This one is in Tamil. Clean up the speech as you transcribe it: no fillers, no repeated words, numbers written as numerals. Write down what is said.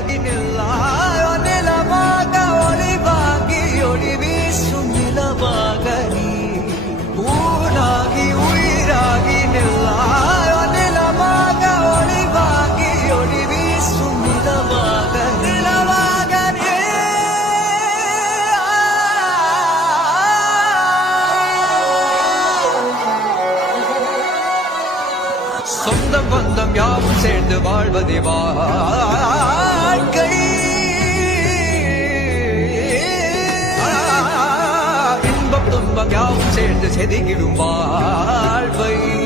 உயிராகி நில்லாயோ நிலமாக ஒளி வாங்கி ஒளி வீசும் நிலமாக நீ ஊனாகி உயிராகி நில்லாயோ நிலமாக ஒளி வாங்கி ஒளி வீசும் நிலமாக நிலமாக நீ சொந்தம் பந்தம் யாவும் சேர்ந்து வாழ்வதே வாழ்க்கை இன்பம் துன்பம் யாவும் சேர்ந்து செதுக்கிடும் வாழ்வை